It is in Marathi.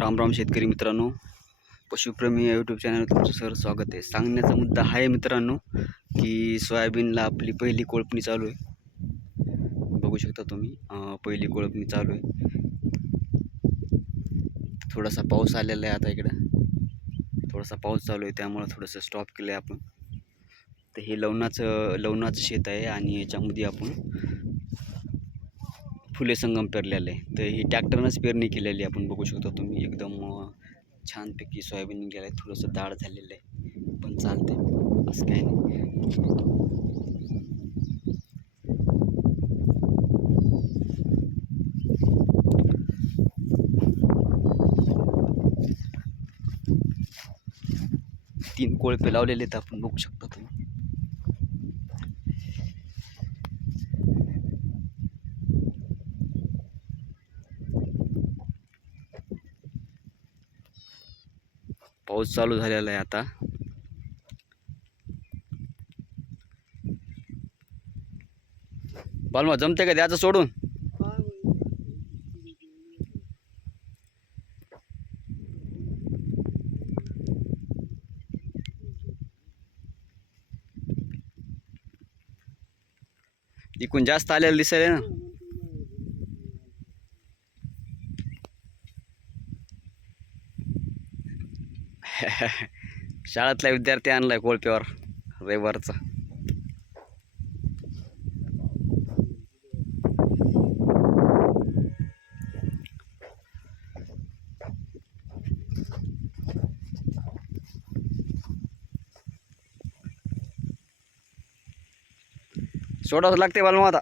राम राम शेतकरी मित्रांनो, पशुप्रेमी या यूट्यूब चॅनलवर तुमचं सर स्वागत आहे. सांगण्याचा मुद्दा हा आहे मित्रांनो की सोयाबीनला आपली पहिली कोळपणी चालू आहे. बघू शकता तुम्ही, पहिली कोळपणी चालू आहे. थोडासा पाऊस आलेला आहे. आता इकडं थोडासा पाऊस चालू आहे, त्यामुळे थोडंसं स्टॉप केलं आहे आपण. तर हे लवणाचं शेत आहे आणि याच्यामध्ये आपण फुले संगम पेरलेलं आहे. तर ही ट्रॅक्टरनंच पेरणी केलेली आपण बघू शकता तुम्ही. एकदम छानपैकी सोयाबीन निघालं आहे. थोडंसं दाट झालेलं आहे, पण चालतंय, असं काही नाही. तीन कोळपे लावलेले आहेत आपण बघू शकता तुम्ही. पाऊस चालू झालेला आहे आता. बालमा जमते का द्यायचं सोडून? इकून जास्त आलेलं दिसायला ना. शाळेतला विद्यार्थी आणलाय कोळप्यावर रविवारचा. सोडावं लागते बालमा आता.